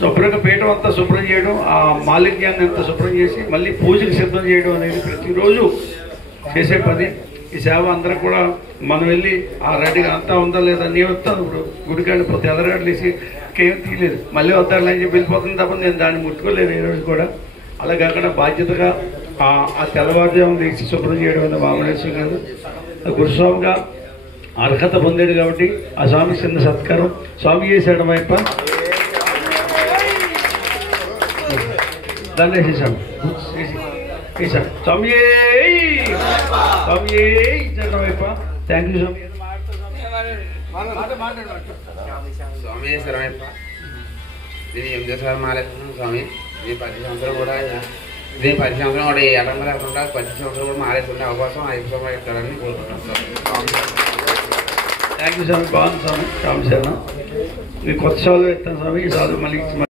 శుభ్రంగా పీఠం అంతా శుభ్రం చేయడం, ఆ మాలిన్యాన్ని అంతా శుభ్రం చేసి మళ్ళీ పూజకు సిద్ధం చేయడం అనేది ప్రతిరోజు చేసే పని. ఈ సేవ అందరూ కూడా మనం వెళ్ళి ఆ రెడీగా అంతా ఉందా లేదా నీ వస్తాను ఇప్పుడు గుడికాడిని ప్రతి ఎదరాడు వేసి ఇంకేం తీయలేదు, మళ్ళీ వద్దాలని అని చెప్పి వెళ్ళిపోతుంది తప్ప నేను దాన్ని ముట్టుకోలేదు ఈ రోజు కూడా. అలా కాకుండా బాధ్యతగా ఆ తెల్లవారుజామున తీసి శుభ్రం చేయడం అనే మామూలు కాదు. గురుస్వామిగా అర్హత పొందాడు కాబట్టి ఆ స్వామి చిన్న సత్కారం స్వామి చేశాడు వైపు దాన్ని వేసేసాడు వేసాడు స్వామి స్వామి ఇచ్చాడు వైపు. థ్యాంక్ యూ స్వామి. స్వామి శరణయ్యప్ప, దీని 8వ సారి మాలేస్తున్నాం స్వామి. దీని 10 సంవత్సరం కూడా ఈ ఏటంగా లేకుండా 10 సంవత్సరం కూడా మాలేసుకునే అవకాశం 5 సంవత్సరాలు ఇస్తారని కోరుకుంటున్నాం స్వామి. థ్యాంక్ యూ స్వామి. బాగుంది స్వామి. స్వామి శరణం. మీకు కొత్త సార్లు ఇస్తాను స్వామి. ఈ సార్లు మళ్ళీ